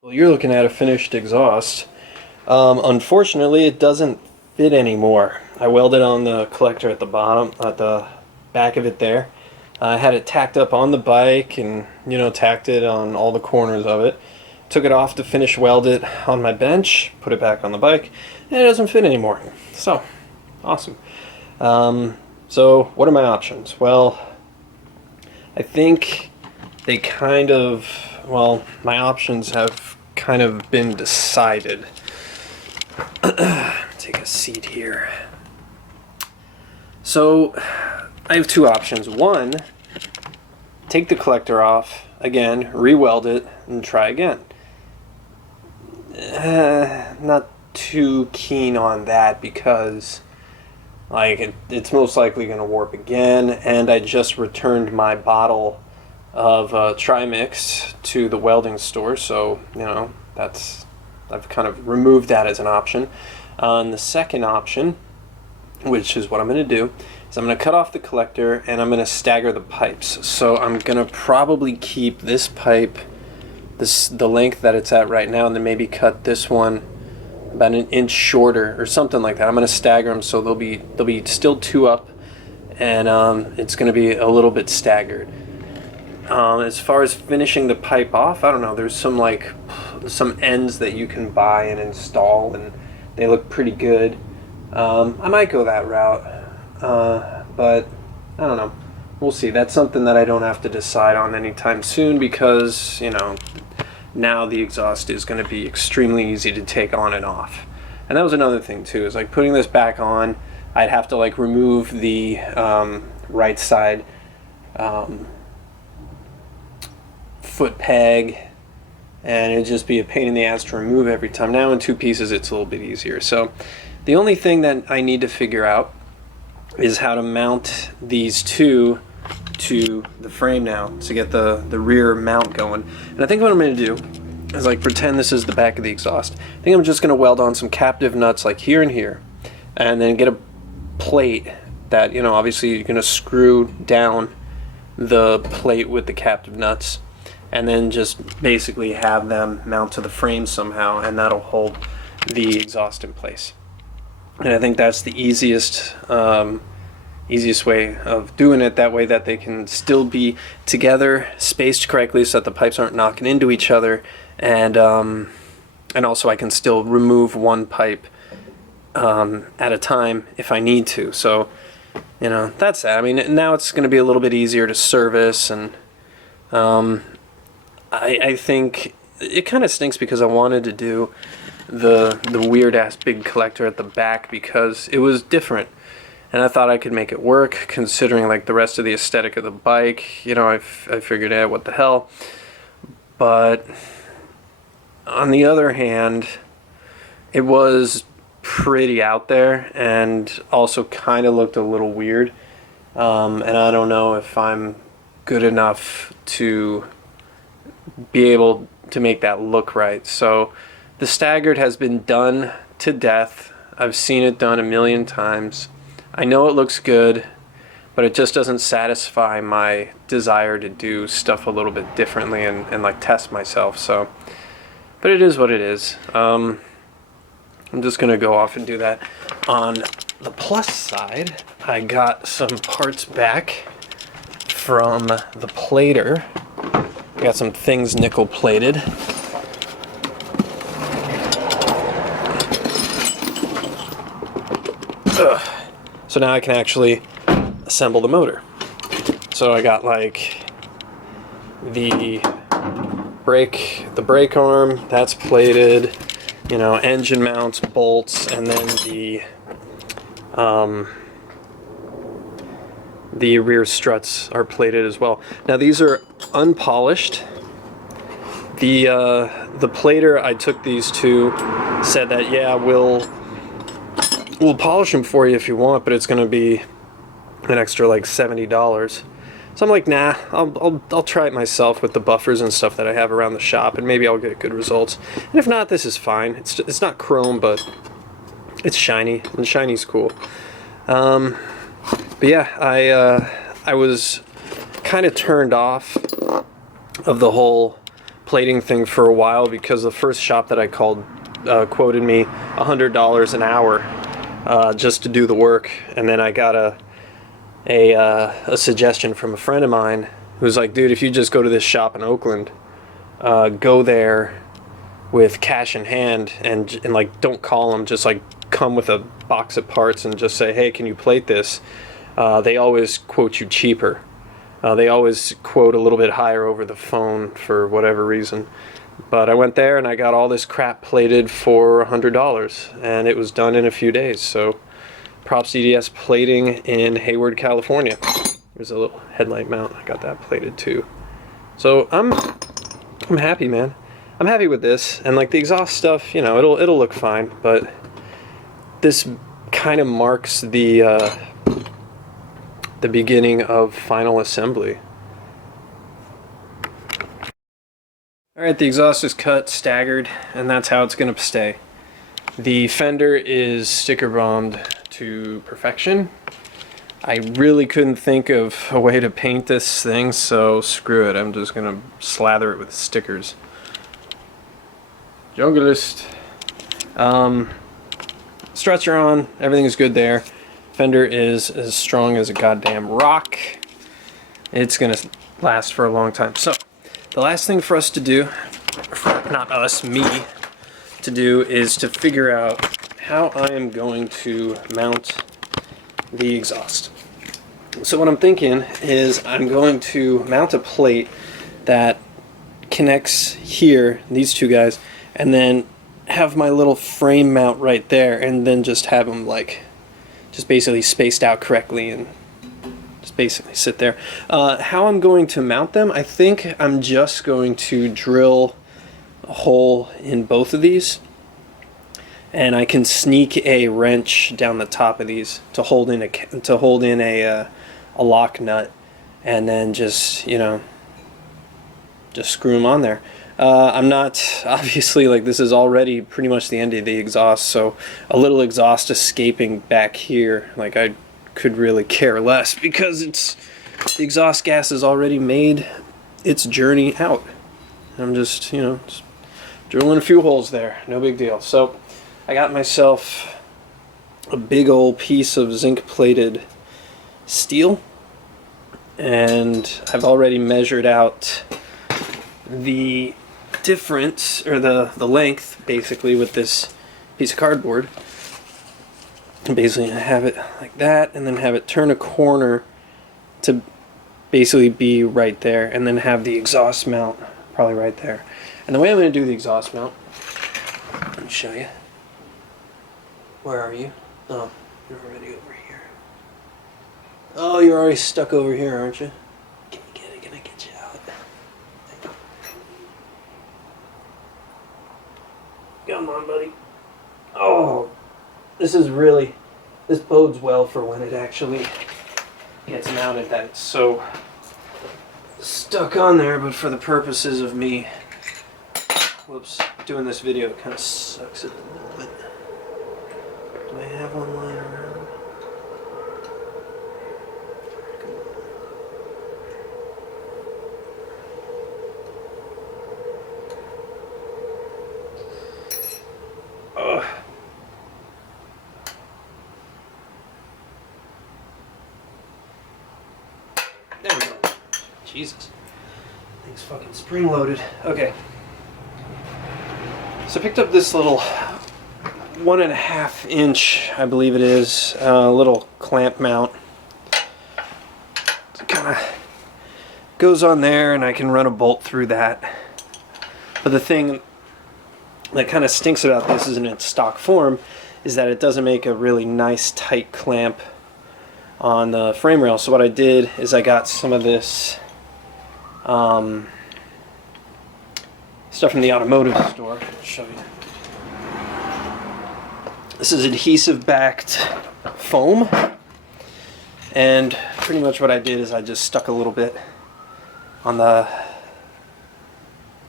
Well, you're looking at a finished exhaust. Unfortunately, it doesn't fit anymore. I welded on the collector at the bottom, at the back of it there. I had it tacked up on the bike and, tacked it on all the corners of it. Took it off to finish weld it on my bench, put it back on the bike, and it doesn't fit anymore. So, awesome. So, what are my options? Well, I think they my options have kind of been decided. Take a seat here. So, I have two options. One, take the collector off, again, re-weld it, and try again. Not too keen on that because it's most likely going to warp again, and I just returned my bottle of Trimix to the welding store, so I've kind of removed that as an option. And the second option, which is what I'm going to do, is I'm going to cut off the collector and I'm going to stagger the pipes. So I'm going to probably keep this pipe the length that it's at right now, and then maybe cut this one about an inch shorter or something like that. I'm going to stagger them so they'll be still two up, and it's going to be a little bit staggered. As far as finishing the pipe off, I don't know, there's some ends that you can buy and install, and they look pretty good. I might go that route, but I don't know. We'll see. That's something that I don't have to decide on anytime soon because, now the exhaust is going to be extremely easy to take on and off. And that was another thing too, is like putting this back on, I'd have to remove the right side foot peg, and it'd just be a pain in the ass to remove every time. Now in two pieces it's a little bit easier. So the only thing that I need to figure out is how to mount these two to the frame now to get the rear mount going. And I think what I'm going to do is pretend this is the back of the exhaust. I think I'm just going to weld on some captive nuts here and here, and then get a plate that, obviously you're going to screw down the plate with the captive nuts, and then just basically have them mount to the frame somehow, and that'll hold the exhaust in place. And I think that's the easiest way of doing it, that way that they can still be together, spaced correctly so that the pipes aren't knocking into each other, and also I can still remove one pipe at a time if I need to. So that's that. I mean, now it's going to be a little bit easier to service, and I think it kind of stinks because I wanted to do the weird ass big collector at the back because it was different, and I thought I could make it work considering the rest of the aesthetic of the bike. I figured out what the hell. But on the other hand, it was pretty out there and also kind of looked a little weird, and I don't know if I'm good enough to be able to make that look right. So the staggered has been done to death. I've seen it done a million times. I know it looks good, but it just doesn't satisfy my desire to do stuff a little bit differently and test myself. So, but it is what it is. I'm just gonna go off and do that. On the plus side, I got some parts back from the plater. I got some things nickel plated. So now I can actually assemble the motor. So I got the brake arm, that's plated, engine mounts, bolts, and then the rear struts are plated as well. Now these are unpolished. The plater I took these to said that, yeah, we'll polish them for you if you want, but it's going to be an extra $70. So I'm like, nah, I'll try it myself with the buffers and stuff that I have around the shop, and maybe I'll get good results. And if not, this is fine. It's not chrome, but it's shiny, and shiny's cool. But yeah, I was kind of turned off of the whole plating thing for a while because the first shop that I called quoted me $100 an hour just to do the work, and then I got a suggestion from a friend of mine who's like, dude, if you just go to this shop in Oakland, go there with cash in hand and like don't call them, just like come with a box of parts and just say, hey, can you plate this? They always quote you cheaper. They always quote a little bit higher over the phone for whatever reason. But I went there and I got all this crap plated for $100, and it was done in a few days. So props EDS Plating in Hayward, California. There's a little headlight mount. I got that plated too. So I'm happy, man. I'm happy with this, and like the exhaust stuff, you know, it'll look fine. But this kind of marks the beginning of final assembly. Alright, the exhaust is cut, staggered, and that's how it's going to stay. The fender is sticker bombed to perfection. I really couldn't think of a way to paint this thing, so screw it. I'm just going to slather it with stickers. Junglist. Struts are on, everything's good there. Fender is as strong as a goddamn rock. It's gonna last for a long time. So, the last thing for us to do, not us, me, to do is to figure out how I am going to mount the exhaust. So what I'm thinking is I'm going to mount a plate that connects here, these two guys, and then have my little frame mount right there, and then just have them like just basically spaced out correctly and just basically sit there. How I'm going to mount them, I think I'm just going to drill a hole in both of these, and I can sneak a wrench down the top of these to hold in a lock nut, and then just, you know, just screw them on there. I'm not, obviously, like, this is already pretty much the end of the exhaust, so a little exhaust escaping back here, like, I could really care less, because the exhaust gas has already made its journey out. I'm just, you know, just drilling a few holes there, no big deal. So I got myself a big old piece of zinc plated steel, and I've already measured out the difference, or the length, basically, with this piece of cardboard. And basically have it like that, and then have it turn a corner to basically be right there, and then have the exhaust mount probably right there. And the way I'm going to do the exhaust mount, let me show you. Where are you? Oh, you're already over here. Oh, you're already stuck over here, aren't you? Can you get it? Can I get you out? Come on, buddy. Oh, this bodes well for when it actually gets mounted, that it's so stuck on there, but for the purposes of me, whoops, doing this video, it kind of sucks it a little bit. Do I have one lying around? Ugh. There we go. Jesus. Thing's fucking spring loaded. Okay. So I picked up this little 1.5 inch, I believe it is, little clamp mount. It kind of goes on there, and I can run a bolt through that. But the thing that kind of stinks about this is in its stock form is that it doesn't make a really nice tight clamp on the frame rail. So what I did is I got some of this stuff from the automotive store. I'll show you. This is adhesive backed foam, and pretty much what I did is I just stuck a little bit on the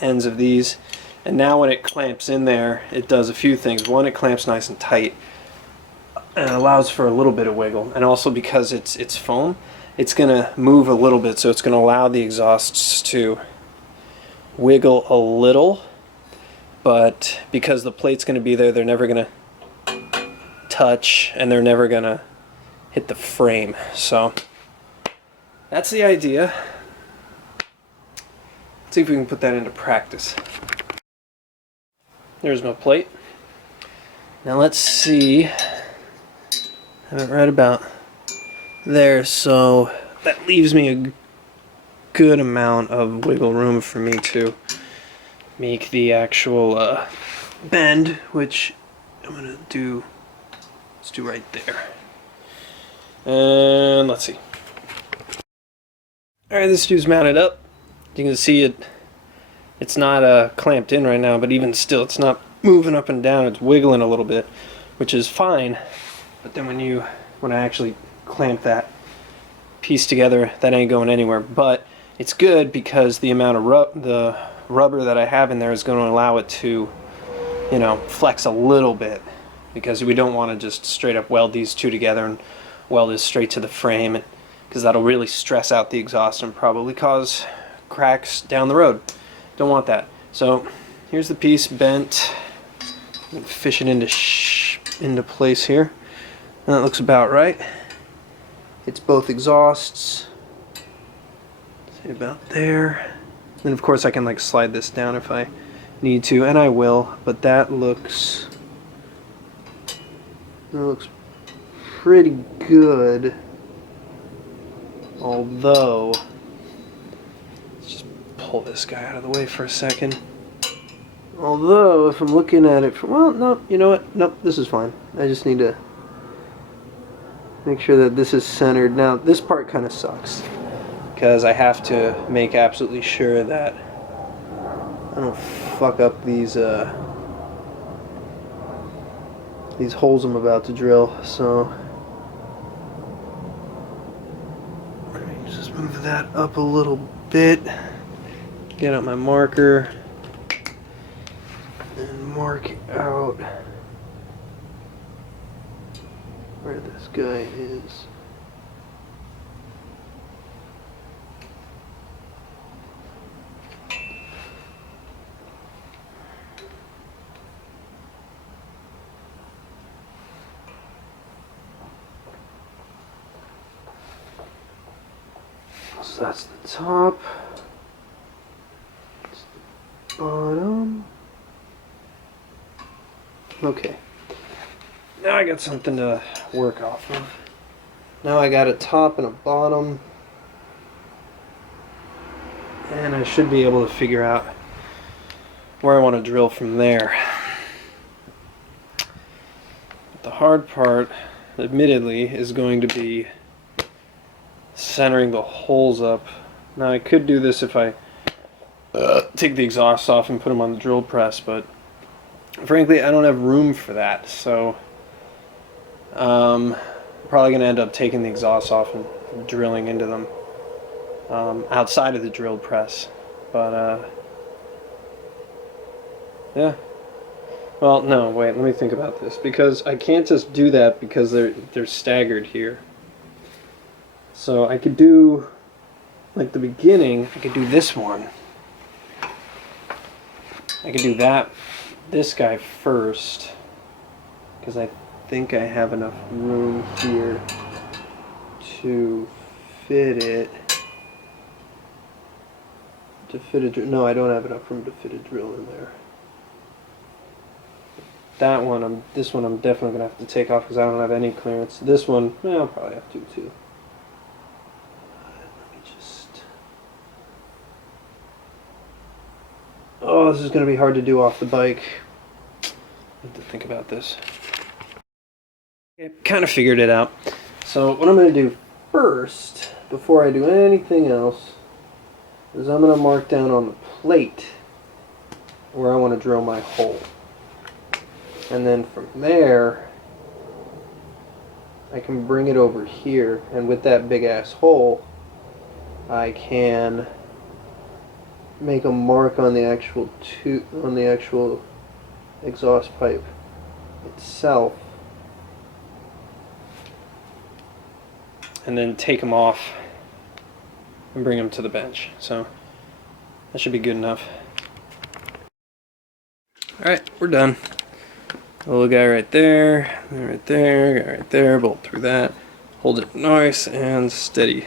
ends of these, and now when it clamps in there, it does a few things. One, it clamps nice and tight and allows for a little bit of wiggle, and also because it's foam, it's gonna move a little bit, so it's gonna allow the exhausts to wiggle a little, but because the plate's going to be there, they're never going to touch and they're never going to hit the frame. So that's the idea. Let's see if we can put that into practice. There's my plate. Now let's see. I have it right about there, so that leaves me a good amount of wiggle room for me to make the actual bend, which I'm gonna do. Let's do right there. And let's see. All right, this dude's mounted up. You can see it. It's not clamped in right now, but even still, it's not moving up and down. It's wiggling a little bit, which is fine. But then when I actually clamp that piece together, that ain't going anywhere. But it's good because the amount of the rubber that I have in there is going to allow it to, you know, flex a little bit, because we don't want to just straight up weld these two together and weld this straight to the frame, because that'll really stress out the exhaust and probably cause cracks down the road. Don't want that. So here's the piece bent. Fish it into place here. And that looks about right. It's both exhausts. Say about there. And of course I can like slide this down if I need to, and I will, but that looks pretty good. Although, let's just pull this guy out of the way for a second. Although, if I'm looking at it from, well, no, you know what? Nope, this is fine. I just need to make sure that this is centered. Now, this part kind of sucks, because I have to make absolutely sure that I don't fuck up these holes I'm about to drill. So, let me just move that up a little bit. Get out my marker and mark out where this guy is. So that's the top. That's the bottom. Okay. Now I got something to work off of. Now I got a top and a bottom. And I should be able to figure out where I want to drill from there. But the hard part, admittedly, is going to be centering the holes up. Now I could do this if I take the exhaust off and put them on the drill press, but frankly I don't have room for that, so I'm probably going to end up taking the exhaust off and drilling into them outside of the drill press. But yeah, well, no, wait, let me think about this, because I can't just do that because they're staggered here. So I could do, like the beginning, I could do this one. I could do this guy first, because I think I have enough room here to fit it. No, I don't have enough room to fit a drill in there. This one I'm definitely gonna have to take off because I don't have any clearance. This one, I'll probably have to too. Oh, this is going to be hard to do off the bike. I have to think about this. Okay, kind of figured it out. So what I'm going to do first, before I do anything else, is I'm going to mark down on the plate where I want to drill my hole. And then from there, I can bring it over here, and with that big ass hole, I can make a mark on the actual exhaust pipe itself, and then take them off and bring them to the bench. So That should be good enough. Alright, we're done. A little guy right there, guy right there, bolt through that. Hold it nice and steady.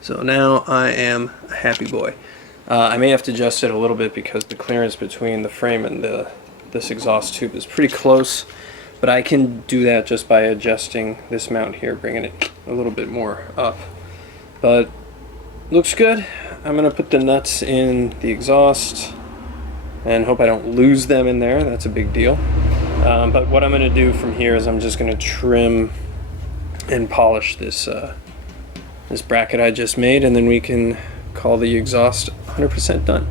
So now I am a happy boy. I may have to adjust it a little bit because the clearance between the frame and this exhaust tube is pretty close, but I can do that just by adjusting this mount here, bringing it a little bit more up. But looks good. I'm gonna put the nuts in the exhaust and hope I don't lose them in there. That's a big deal. But what I'm gonna do from here is I'm just gonna trim and polish this this bracket I just made, and then we can call the exhaust 100% done.